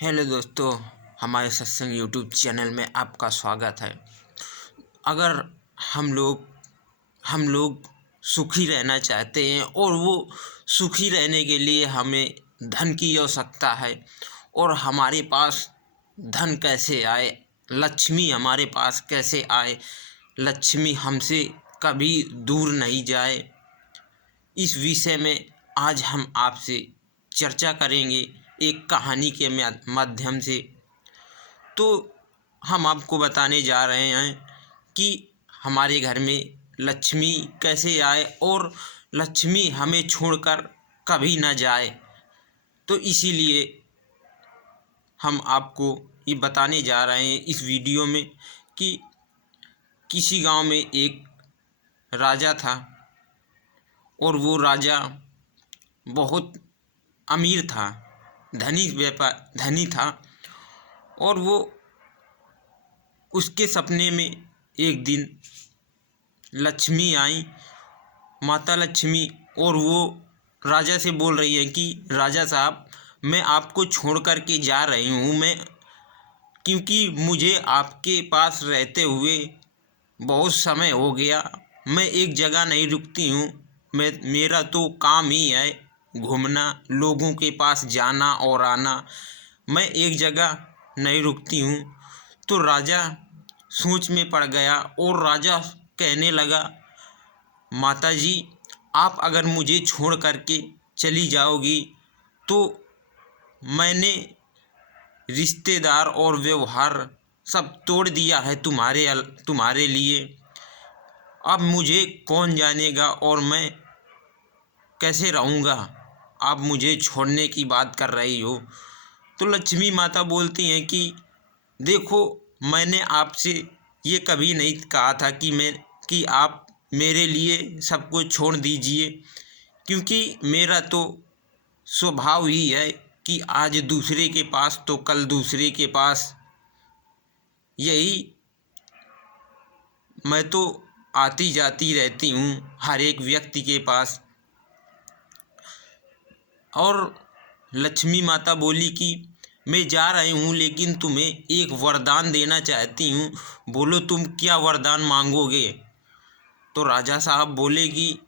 Hello दोस्तों, हमारे सत्संग यूट्यूब चैनल में आपका स्वागत है। अगर हम लोग सुखी रहना चाहते हैं और वो सुखी रहने के लिए हमें धन की आवश्यकता है। और हमारे पास धन कैसे आए, लक्ष्मी हमारे पास कैसे आए, लक्ष्मी हमसे कभी दूर नहीं जाए, इस विषय में आज हम आपसे चर्चा करेंगे एक कहानी के माध्यम से। तो हम आपको बताने जा रहे हैं कि हमारे घर में लक्ष्मी कैसे आए और लक्ष्मी हमें छोड़कर कभी ना जाए। तो इसीलिए हम आपको ये बताने जा रहे हैं इस वीडियो में कि किसी गांव में एक राजा था और वो राजा बहुत अमीर था, धनी था। और वो उसके सपने में एक दिन लक्ष्मी आई, माता लक्ष्मी, और वो राजा से बोल रही है कि राजा साहब, मैं आपको छोड़ कर के जा रही हूँ, क्योंकि मुझे आपके पास रहते हुए बहुत समय हो गया। मैं एक जगह नहीं रुकती हूँ, मेरा तो काम ही है घूमना, लोगों के पास जाना और आना। मैं एक जगह नहीं रुकती हूँ। तो राजा सोच में पड़ गया और राजा कहने लगा, माता जी, आप अगर मुझे छोड़ करके चली जाओगी तो मैंने रिश्तेदार और व्यवहार सब तोड़ दिया है तुम्हारे लिए। अब मुझे कौन जानेगा और मैं कैसे रहूँगा, आप मुझे छोड़ने की बात कर रही हो। तो लक्ष्मी माता बोलती हैं कि देखो, मैंने आपसे ये कभी नहीं कहा था कि आप मेरे लिए सब कुछ छोड़ दीजिए, क्योंकि मेरा तो स्वभाव ही है कि आज दूसरे के पास तो कल दूसरे के पास, यही मैं तो आती जाती रहती हूँ हर एक व्यक्ति के पास। और लक्ष्मी माता बोली कि मैं जा रही हूँ, लेकिन तुम्हें एक वरदान देना चाहती हूँ, बोलो तुम क्या वरदान मांगोगे। तो राजा साहब बोले कि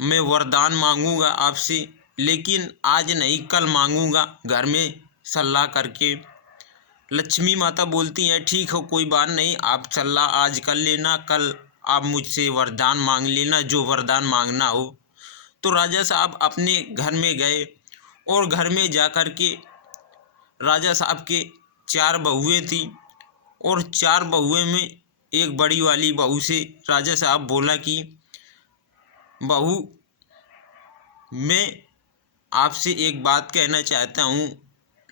मैं वरदान मांगूंगा आपसे, लेकिन आज नहीं कल मांगूंगा, घर में सलाह करके। लक्ष्मी माता बोलती हैं, ठीक हो, कोई बात नहीं, आप सलाह आज कर लेना, कल आप मुझसे वरदान मांग लेना, जो वरदान मांगना हो। तो राजा साहब अपने घर में गए और घर में जा कर के राजा साहब के 4 बहुएं थी, और 4 बहुएं में एक बड़ी वाली बहू से राजा साहब बोला कि बहू, मैं आपसे एक बात कहना चाहता हूँ।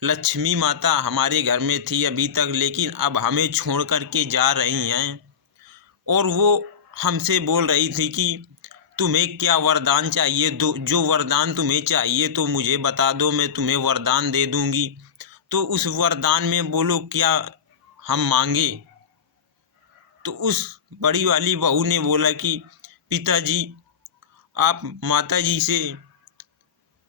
लक्ष्मी माता हमारे घर में थी अभी तक, लेकिन अब हमें छोड़ कर के जा रही हैं, और वो हमसे बोल रही थी कि तुम्हें क्या वरदान चाहिए, जो वरदान तुम्हें चाहिए तो मुझे बता दो, मैं तुम्हें वरदान दे दूंगी। तो उस वरदान में बोलो क्या हम मांगे। तो उस बड़ी वाली बहू ने बोला कि पिताजी, आप माता जी से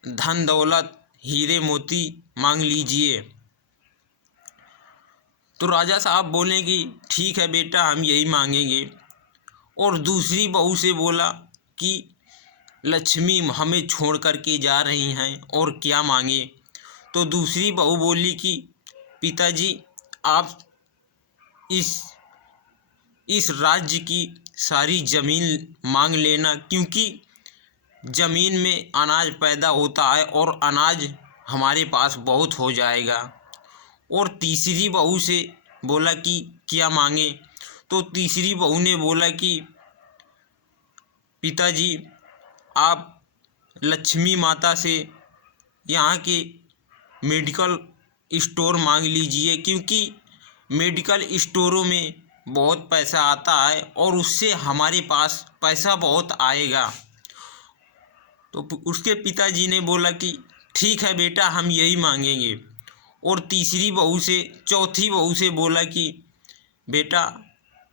धन दौलत हीरे मोती मांग लीजिए। तो राजा साहब बोले कि ठीक है बेटा, हम यही मांगेंगे। और दूसरी बहू से बोला कि लक्ष्मी हमें छोड़ कर के जा रही हैं और क्या मांगे। तो दूसरी बहू बोली कि पिताजी, आप इस राज्य की सारी ज़मीन मांग लेना, क्योंकि ज़मीन में अनाज पैदा होता है और अनाज हमारे पास बहुत हो जाएगा। और तीसरी बहू से बोला कि क्या मांगे। तो तीसरी बहू ने बोला कि पिताजी, आप लक्ष्मी माता से यहाँ के मेडिकल स्टोर मांग लीजिए, क्योंकि मेडिकल स्टोरों में बहुत पैसा आता है और उससे हमारे पास पैसा बहुत आएगा। तो उसके पिताजी ने बोला कि ठीक है बेटा, हम यही मांगेंगे। और चौथी बहू से बोला कि बेटा,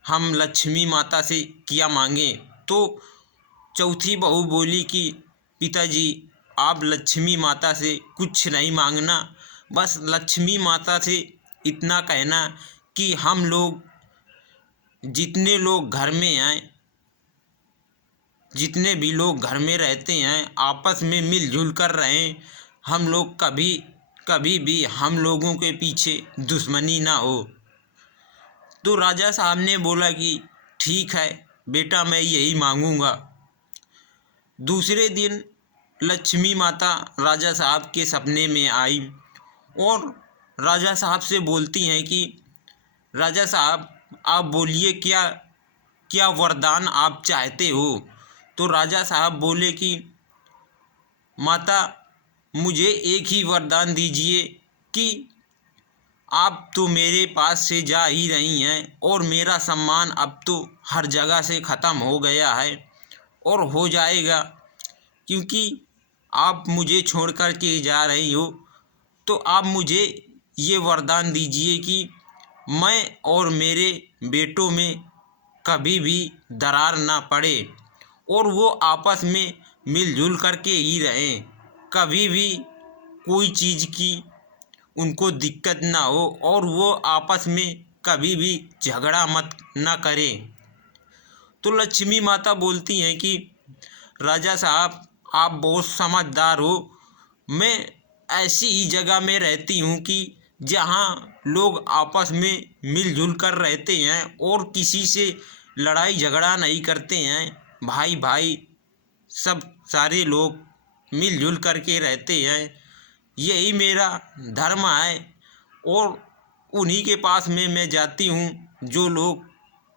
हम लक्ष्मी माता से क्या मांगे। तो चौथी बहू बोली कि पिताजी, आप लक्ष्मी माता से कुछ नहीं मांगना, बस लक्ष्मी माता से इतना कहना कि हम लोग जितने लोग घर में हैं, जितने भी लोग घर में रहते हैं, आपस में मिलजुल कर रहें। हम लोग कभी भी हम लोगों के पीछे दुश्मनी ना हो। तो राजा साहब ने बोला कि ठीक है बेटा, मैं यही मांगूंगा। दूसरे दिन लक्ष्मी माता राजा साहब के सपने में आई और राजा साहब से बोलती हैं कि राजा साहब, आप बोलिए क्या क्या वरदान आप चाहते हो। तो राजा साहब बोले कि माता, मुझे एक ही वरदान दीजिए कि आप तो मेरे पास से जा ही रही हैं और मेरा सम्मान अब तो हर जगह से ख़त्म हो गया है और हो जाएगा, क्योंकि आप मुझे छोड़ कर के जा रही हो। तो आप मुझे ये वरदान दीजिए कि मैं और मेरे बेटों में कभी भी दरार ना पड़े और वो आपस में मिलजुल कर के ही रहें, कभी भी कोई चीज़ की उनको दिक्कत ना हो और वो आपस में कभी भी झगड़ा मत ना करें। तो लक्ष्मी माता बोलती हैं कि राजा साहब, आप बहुत समझदार हो। मैं ऐसी ही जगह में रहती हूँ कि जहाँ लोग आपस में मिलजुल कर रहते हैं और किसी से लड़ाई झगड़ा नहीं करते हैं। भाई भाई सब सारे लोग मिलजुल कर के रहते हैं, यही मेरा धर्म है। और उन्हीं के पास में मैं जाती हूँ जो लोग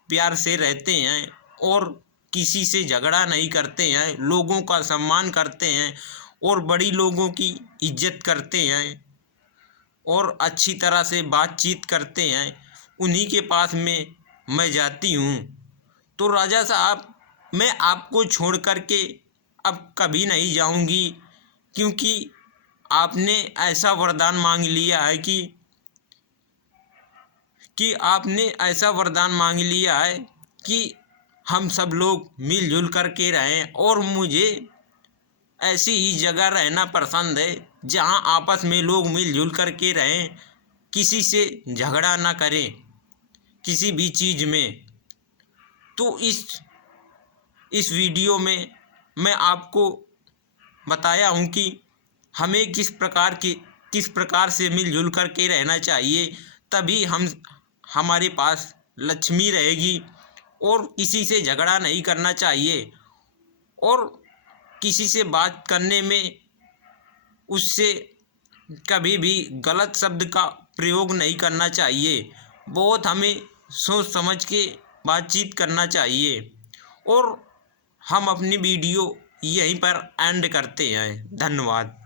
प्यार से रहते हैं और किसी से झगड़ा नहीं करते हैं, लोगों का सम्मान करते हैं और बड़ी लोगों की इज्जत करते हैं और अच्छी तरह से बातचीत करते हैं। उन्हीं के पास में मैं जाती हूँ। तो राजा साहब, मैं आपको छोड़ कर के अब कभी नहीं जाऊंगी, क्योंकि आपने ऐसा वरदान मांग लिया है कि आपने ऐसा वरदान मांग लिया है कि हम सब लोग मिलजुल कर के रहें और मुझे ऐसी ही जगह रहना पसंद है जहां आपस में लोग मिलजुल कर के रहें, किसी से झगड़ा ना करें किसी भी चीज़ में। तो इस वीडियो में मैं आपको बताया हूँ कि हमें किस प्रकार से मिलजुल कर के रहना चाहिए, तभी हमारे पास लक्ष्मी रहेगी। और किसी से झगड़ा नहीं करना चाहिए और किसी से बात करने में उससे कभी भी गलत शब्द का प्रयोग नहीं करना चाहिए। बहुत हमें सोच समझ के बातचीत करना चाहिए। और हम अपनी वीडियो यहीं पर एंड करते हैं। धन्यवाद।